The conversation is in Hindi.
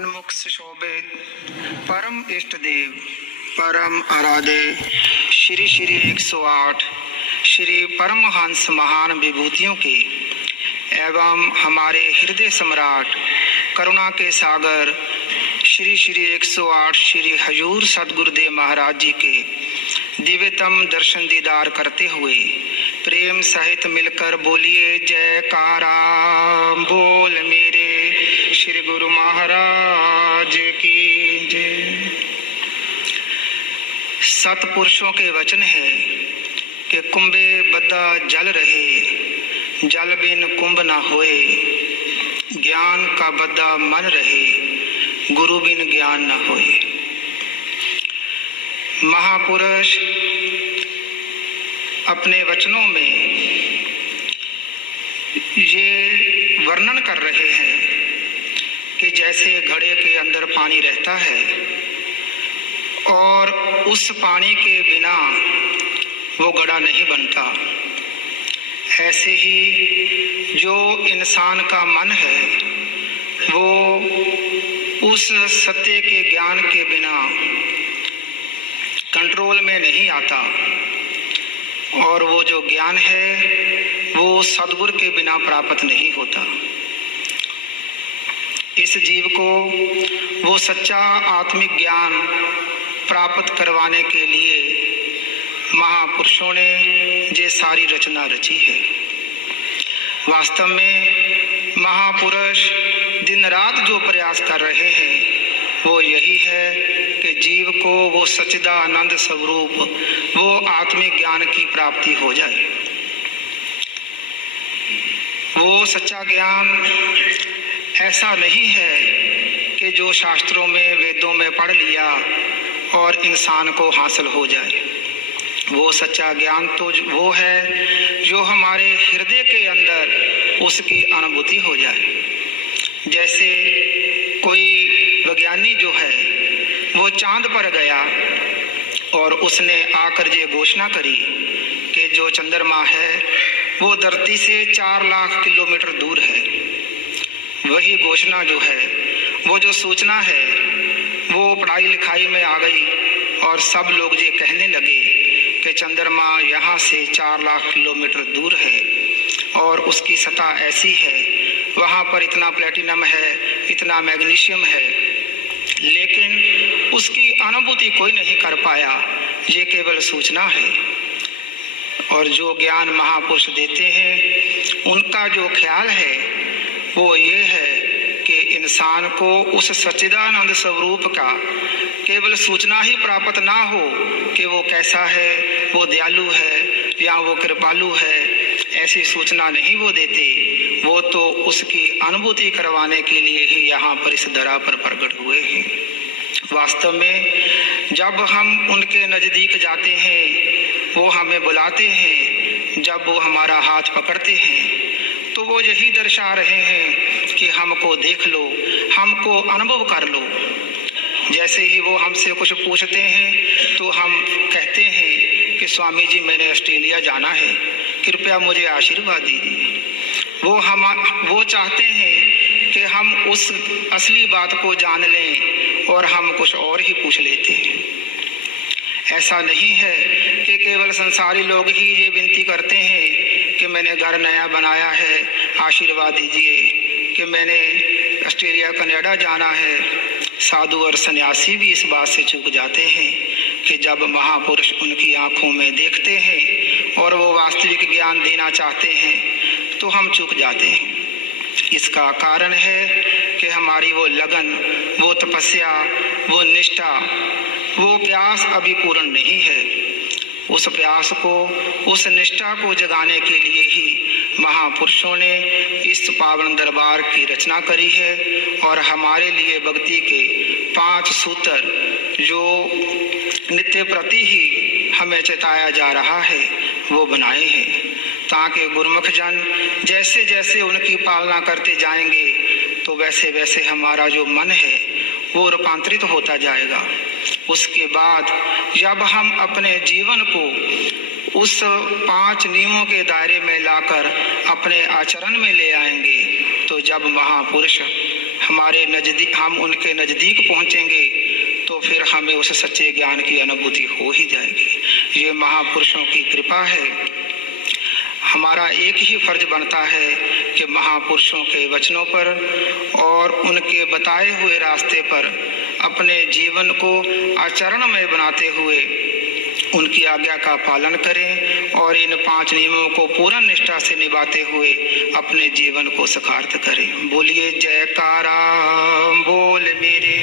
सन्मुख सुशोभित परम इष्ट देव परम आराध्य श्री श्री 108 श्री परमहंस महान विभूतियों के एवं हमारे हृदय सम्राट करुणा के सागर श्री श्री 108 श्री हजूर सदगुरुदेव महाराज जी के दिव्यतम दर्शन दीदार करते हुए प्रेम सहित मिलकर बोलिए जयकारा। बोल मेरे श्री गुरु महाराज की जय। सतपुरुषों के वचन है कि कुंभे बद्दा जल रहे, जल बिन कुंभ न होए। ज्ञान का बद्दा मन रहे, गुरु बिन ज्ञान न होए। महापुरुष अपने वचनों में ये वर्णन कर रहे हैं कि जैसे घड़े के अंदर पानी रहता है और उस पानी के बिना वो घड़ा नहीं बनता, ऐसे ही जो इंसान का मन है वो उस सत्य के ज्ञान के बिना कंट्रोल में नहीं आता, और वो जो ज्ञान है वो सद्गुरु के बिना प्राप्त नहीं होता। इस जीव को वो सच्चा आत्मिक ज्ञान प्राप्त करवाने के लिए महापुरुषों ने ये सारी रचना रची है। वास्तव में महापुरुष दिन रात जो प्रयास कर रहे हैं वो यही है कि जीव को वो सच्चिदानंद स्वरूप वो आत्मिक ज्ञान की प्राप्ति हो जाए। वो सच्चा ज्ञान ऐसा नहीं है कि जो शास्त्रों में वेदों में पढ़ लिया और इंसान को हासिल हो जाए। वो सच्चा ज्ञान तो वो है जो हमारे हृदय के अंदर उसकी अनुभूति हो जाए। जैसे कोई वैज्ञानिक जो है वो चांद पर गया और उसने आकर ये घोषणा करी कि जो चंद्रमा है वो धरती से 4 लाख किलोमीटर दूर है। वही घोषणा जो है, वो जो सूचना है, वो पढ़ाई लिखाई में आ गई और सब लोग ये कहने लगे कि चंद्रमा यहाँ से 4 लाख किलोमीटर दूर है और उसकी सतह ऐसी है, वहाँ पर इतना प्लेटिनम है, इतना मैग्नीशियम है, लेकिन उसकी अनुभूति कोई नहीं कर पाया। ये केवल सूचना है। और जो ज्ञान महापुरुष देते हैं उनका जो ख्याल है वो ये है कि इंसान को उस सच्चिदानंद स्वरूप का केवल सूचना ही प्राप्त ना हो कि वो कैसा है, वो दयालु है या वो कृपालु है, ऐसी सूचना नहीं वो देते। वो तो उसकी अनुभूति करवाने के लिए ही यहाँ पर इस धरा पर प्रकट हुए हैं। वास्तव में जब हम उनके नज़दीक जाते हैं, वो हमें बुलाते हैं, जब वो हमारा हाथ पकड़ते हैं तो वो यही दर्शा रहे हैं कि हमको देख लो, हमको अनुभव कर लो। जैसे ही वो हमसे कुछ पूछते हैं तो हम कहते हैं कि स्वामी जी मैंने ऑस्ट्रेलिया जाना है, कृपया मुझे आशीर्वाद दीजिए। वो चाहते हैं कि हम उस असली बात को जान लें और हम कुछ और ही पूछ लेते हैं। ऐसा नहीं है कि केवल संसारी लोग ही ये विनती करते हैं कि मैंने घर नया बनाया है, आशीर्वाद दीजिए, कि मैंने ऑस्ट्रेलिया कनाडा जाना है। साधु और सन्यासी भी इस बात से चूक जाते हैं कि जब महापुरुष उनकी आंखों में देखते हैं और वो वास्तविक ज्ञान देना चाहते हैं तो हम चूक जाते हैं। इसका कारण है कि हमारी वो लगन, वो तपस्या, वो निष्ठा, वो प्यास अभी पूर्ण नहीं है। उस प्यास को, उस निष्ठा को जगाने के लिए ही महापुरुषों ने इस पावन दरबार की रचना करी है और हमारे लिए भक्ति के 5 सूत्र जो नित्य प्रति ही हमें चेताया जा रहा है वो बनाए हैं, ताकि गुरुमुख जन जैसे जैसे उनकी पालना करते जाएंगे तो वैसे वैसे हमारा जो मन है वो रूपांतरित होता जाएगा। उसके बाद जब हम अपने जीवन को उस 5 नियमों के दायरे में लाकर अपने आचरण में ले आएंगे तो जब महापुरुष हम उनके नज़दीक पहुँचेंगे तो फिर हमें उस सच्चे ज्ञान की अनुभूति हो ही जाएगी। ये महापुरुषों की कृपा है। हमारा एक ही फर्ज बनता है कि महापुरुषों के वचनों पर और उनके बताए हुए रास्ते पर अपने जीवन को आचरणमय बनाते हुए उनकी आज्ञा का पालन करें और इन 5 नियमों को पूर्ण निष्ठा से निभाते हुए अपने जीवन को सार्थक करें। बोलिए जयकारा बोल मेरे